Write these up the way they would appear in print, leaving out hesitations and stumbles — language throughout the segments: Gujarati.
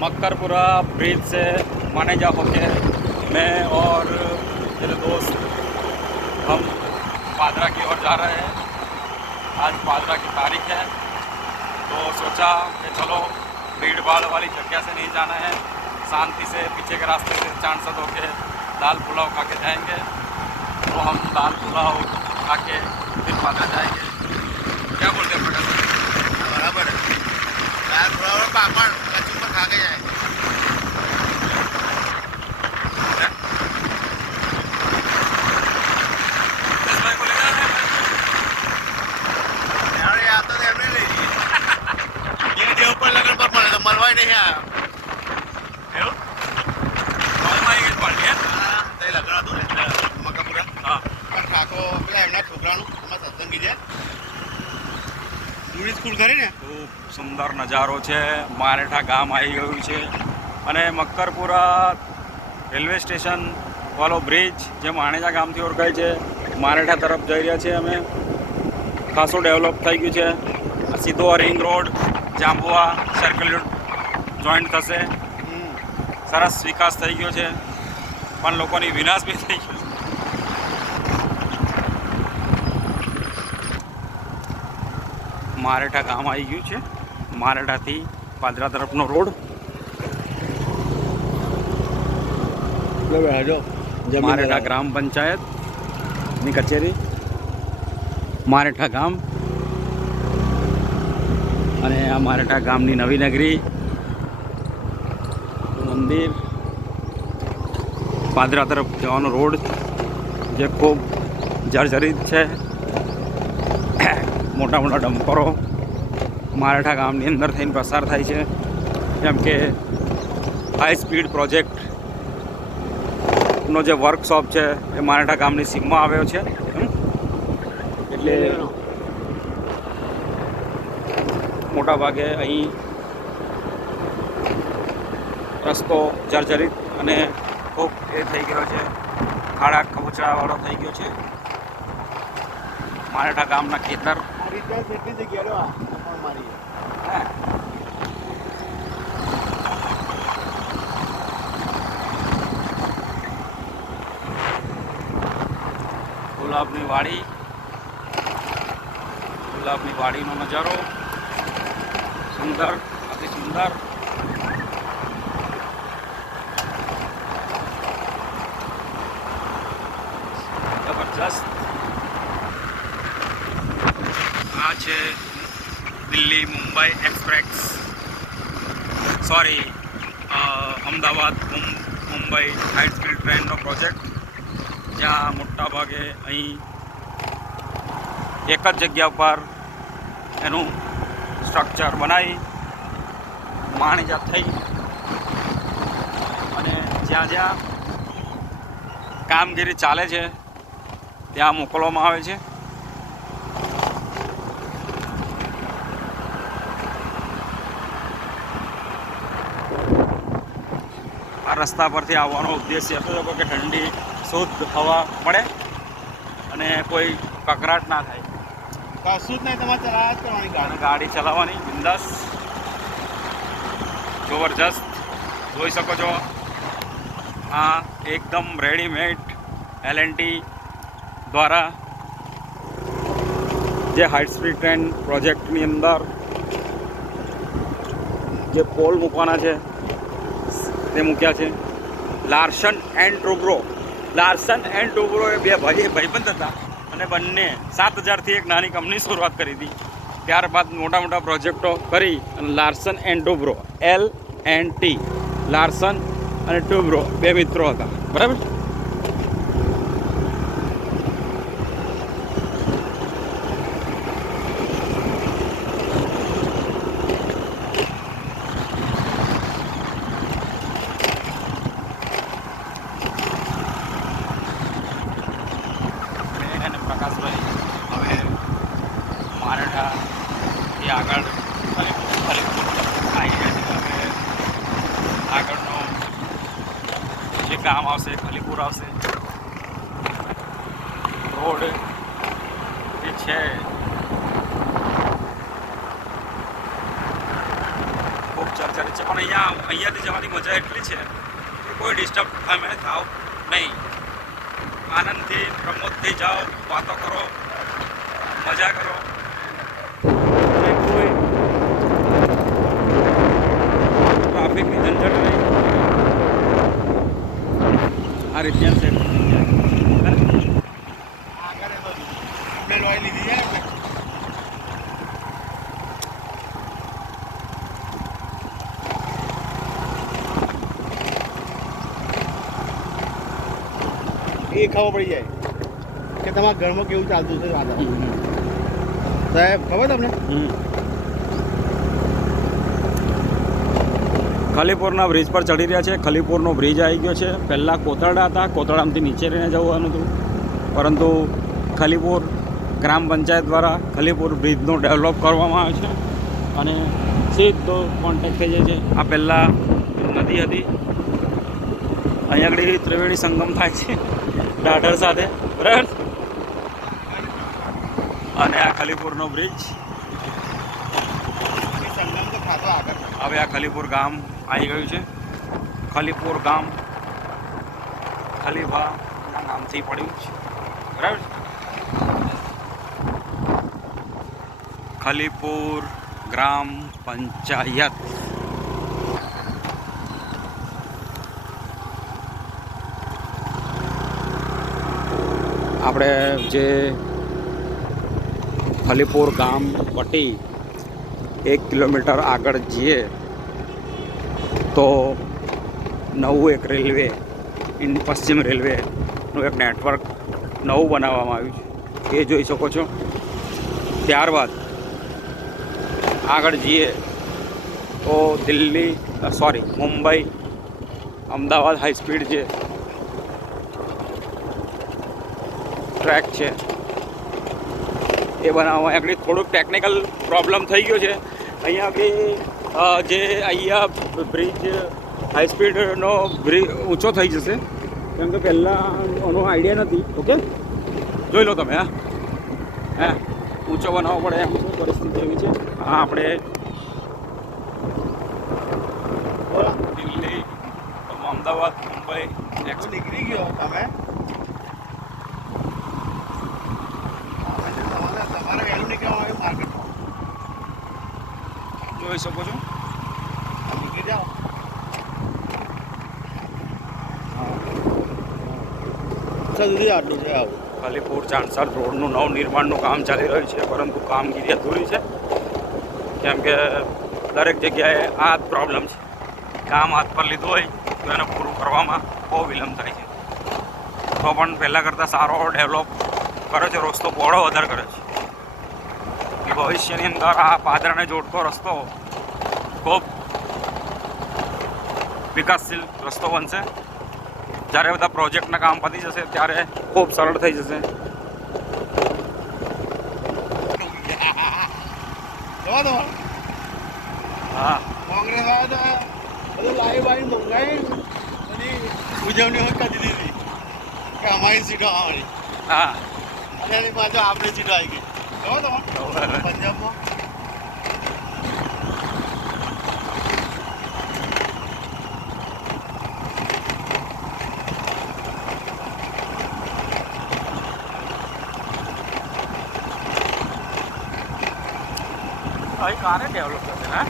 मक्करपुरा ब्रिज से मानेजा होके मैं और मेरे दोस्त हम पादरा की ओर जा रहे हैं। आज पादरा की तारीख है, तो सोचा कि चलो भीड़ भाड़ वाली जगह से नहीं जाना है, शांति से पीछे के रास्ते से चांसद होके दाल पुलाव खा के जाएंगे। तो हम दाल पुलाव खा के फिर पादरा जाएंगे। क्या बोलते हैं पटेल? बराबर है। दाल पुलाव और पापड़ कच्ची पर खा के जाए। यार ये आता तो हमने ले लिया। ये देव पर लगन पर पड़े तो मलवाई नहीं आया। એવું કોલમાં એક પાડી હે હા તે લગડા દો મક્કરપુરા. હા પણ કાકો પેલા એમના છોકરાનું અમાર સત્સંગી છે. જૂની સ્કૂલ કરી ને. ખૂબ સુંદર નજારો છે. મારેઠા ગામ આવી ગયું છે અને મક્કરપુરા રેલવે સ્ટેશન વાળો બ્રિજ જે માણેજા ગામથી ઓળખાય છે, મારેઠા તરફ જઈ રહ્યા છીએ અમે. ખાસો ડેવલપ થઈ ગયું છે. આ સીધો ring road Jhabua circle joint થશે. સરસ વિકાસ થઈ ગયો છે, પણ લોકોની વિનાશ બી થઈ ગયો છે. મારેઠા ગામ આવી ગયું છે. મારેઠાથી પાદરા તરફનો રોડ. મારેઠા ગ્રામ પંચાયતની કચેરી, મારેઠા ગામ અને આ મારેઠા ગામની નવી નગરી, મંદિર, પાદરા તરફ જવાનો રોડ જે ખૂબ જર્જરિત છે. મોટા મોટા ડમ્પરો મારેઠા ગામની અંદર થઈને પસાર થાય છે, જેમ કે હાઈ સ્પીડ પ્રોજેક્ટનો જે વર્કશોપ છે એ મારેઠા ગામની સીમમાં આવ્યો છે. એટલે મોટા ભાગે અહીં રસ્તો જર્જરિત અને ખૂબ એ થઈ ગયો છે, ખાડા ખબૂચડાવાળો થઈ ગયો છે. મારેઠા ગામના ખેતર આ રીતના કેટલી જગ્યાએ મારી ગુલાબની વાડી, ગુલાબની વાડીનો નજારો સુંદર, અતિ સુંદર. જબરજસ્ત. આ છે Delhi Mumbai express, sorry Ahmedabad Mumbai high speed ટ્રેનનો પ્રોજેક્ટ, જ્યાં મોટા ભાગે અહીં એક જ જગ્યા પર એનું સ્ટ્રક્ચર બનાવી માણેજા થઈ અને જ્યાં જ્યાં કામગીરી ચાલે છે ત્યાં મોકલવામાં આવે છે. આ રસ્તા પરથી આવવાનો ઉદ્દેશ્ય હતો કે ઠંડી શુદ્ધ હવા મળે અને કોઈ કકરાટ ના થાય. કશું જ નહીં, તમારે ચલાવ્યા જ કરવાની અને ગાડી. ગાડી ચલાવવાની બિંદાસ. જબરજસ્ત જોઈ શકો છો. આ એકદમ રેડીમેડ L&T દ્વારા જે હાઈ સ્પીડ ટ્રેન પ્રોજેક્ટની અંદર જે પોલ મૂકવાના છે તે મૂક્યા છે. લાર્સન એન્ડ ટુબ્રો એ બે ભાઈબંધ હતા અને બંને 7,000થી એક નાની કંપની શરૂઆત કરી હતી. ત્યારબાદ મોટા મોટા પ્રોજેક્ટો કરી અને Larsen and Toubro L&T, Larsen અને ટુબ્રો બે મિત્રો હતા, બરાબર. અને પ્રકાશભાઈ હવે મારેઠાથી આગળ આગળનો જે ગામ આવશે ખલીપુર આવશે. રોડ જે છે ખૂબ ચર્ચારી છે. પણ અહીંયાથી જવાની મજા એટલી છે કે કોઈ ડિસ્ટર્બ તમે થાવ નહીં. આનંદથી પ્રમોદથી જાઓ, વાતો કરો, મજા કરો. અને કોઈ ટ્રાફિકની ઝંઝટ નહીં. આ રીતે છે. એ ખબર પડી જાય કે તમારા ઘરમાં કેવું ચાલતું છે વાતાવરણ. સાહેબ ખબર તમને? ખલીપુરના બ્રિજ પર ચડી રહ્યા છે. ખલીપુરનો બ્રિજ આવી ગયો છે. પહેલાં કોતરડા હતા, કોતરડામાંથી નીચે રહીને જવાનું હતું, પરંતુ ખલીપુર ગ્રામ પંચાયત દ્વારા ખલીપુર બ્રિજનો ડેવલપ કરવામાં આવે છે અને સીધો કોન્ટેક્ટ થઈ જાય છે. આ પહેલાં નદી હતી, અહીંયા આગળ ત્રિવેણી સંગમ થાય છે દાદર સાથે, બરાબર. અને આ ખલીપુરનો બ્રિજ. હવે આ ખલીપુર ગામ આવી ગયું છે. ખલીપુર ગામ ખલીફાના નામથી પડ્યું છે, બરાબર. ખલીપુર ગ્રામ પંચાયત. આપણે જે ખલીપુર ગામ પટી 1 કિલોમીટર આગળ જઈએ તો નવું એક રેલવે પશ્ચિમ રેલવેનું એક નેટવર્ક નવું બનાવવામાં આવ્યું છે, એ જોઈ શકો છો. ત્યારબાદ આગળ જઈએ તો મુંબઈ અમદાવાદ હાઈસ્પીડ જે ટ્રેક છે એ બનાવવામાં આગળ થોડુંક ટેકનિકલ પ્રોબ્લેમ થઈ ગયો છે. અહીંયા બ્રિજ હાઈસ્પીડનો બ્રિજ ઊંચો થઈ જશે, કેમ કે પહેલાં એનો આઈડિયા નથી. ઓકે, જોઈ લો તમે. હા, ઊંચો બનાવવો પડે એમ શું પરિસ્થિતિ એવી છે. હા, આપણે દિલ્હી, અમદાવાદ, મુંબઈ નીકળી ગયો તમે. તમારે વહેલું નીકળવાનું આવ્યું માર્કેટ જોઈ શકો છો. નીકળી જાઓ. સુધી આટલું છે આવું. ખલીપુર ચાણસદ રોડનું નવનિર્માણનું કામ ચાલી રહ્યું છે, પરંતુ કામગીરી અધૂરી છે, કેમ કે દરેક જગ્યાએ આ જ પ્રોબ્લેમ છે. કામ હાથ પર લીધું હોય તો એને પૂરું કરવામાં બહુ વિલંબ થાય છે. તો પણ પહેલાં કરતાં સારો ડેવલપ કરે છે, રસ્તો પહોળો વધારે કરે છે. ભવિષ્યની અંદર આ પાદરાને જોડતો રસ્તો ખૂબ વિકાસશીલ રસ્તો બનશે. જ્યારે બધા પ્રોજેક્ટના કામ પતી જશે ત્યારે ખૂબ સરળ થઈ જશે. હા, કોંગ્રેસ વાળા તો બધું લાવી બાવી મંગાવી બધી ઉજવણી કરી દીધી કે અમારી સીટો આવવાની. હા, અને એની પાછળ આપણી સીટો આવી ગઈ. ખબર તમારે પંજાબમાં અહીં કારે ડેવલપ થશે ને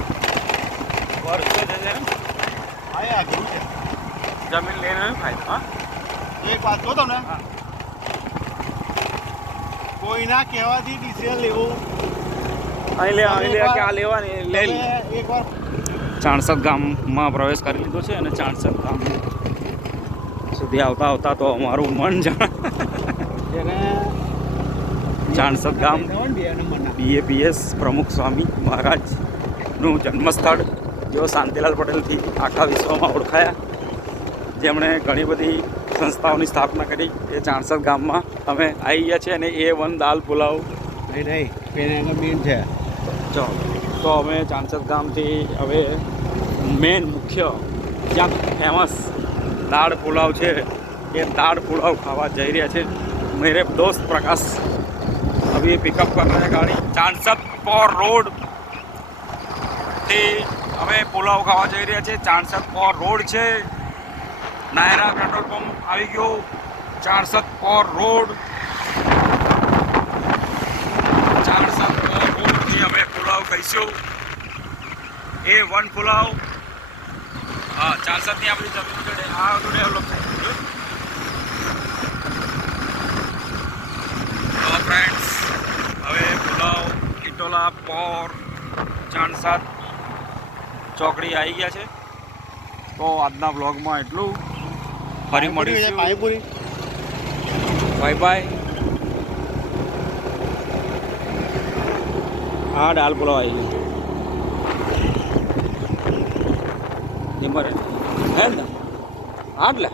વર્ષો જશે. હા એ આગળ છે. જમીન લઈને ફાયદો. હા, એક વાત કહો તમને, હા. કોઈના કહેવાથી ડિસિઝન લેવું. અહીં લેવાની લે. એકવાર ચાણસદ ગામમાં પ્રવેશ કરી લીધો છે અને ચાણસદ ગામ સુધી આવતા તો અમારું મન ચાણસદ ગામ BAPS પ્રમુખ સ્વામી મહારાજનું જન્મસ્થળ, જેઓ શાંતિલાલ પટેલથી આખા વિશ્વમાં ઓળખાયા, જેમણે ઘણી બધી સંસ્થાઓની સ્થાપના કરી. એ ચાણસદ ગામમાં અમે આવી ગયા છે અને A1 દાલ પુલાવ નહીં મેન છે. ચાલો, તો અમે ચાણસદ ગામથી હવે મેન મુખ્ય જ્યાં ફેમસ દાળ પુલાવ છે એ દાળ પુલાવ ખાવા જઈ રહ્યા છે. मेरे दोस्त प्रकाश अभी पिकअप कर रहे हैं गाड़ी चाणसद पौर रोड थी અમે પુલાવ ખાવા જઈ રહ્યા છીએ. 64 પોર રોડ છે. નાયરા પેટ્રોલ પંપ આવી ગયો. 64 પોર રોડ. 64 પોર રોડથી અમે પુલાવ ખાઈશું. A1 પુલાવ. હા, 64ની આપણી જમીન આ બધું ડેવલપ થઈ ગયું. તો ફ્રેન્ડ્સ, હવે પુલાવ, ઇટોલા, પોર, 64 ચોકડી આવી ગયા છે. તો આજના બ્લોગમાં એટલું. ફરી મળીશું. Panipuri bye bye. હા, દાલ પુલાવ આવી ગયો. નિમર હે ને? હા, એટલે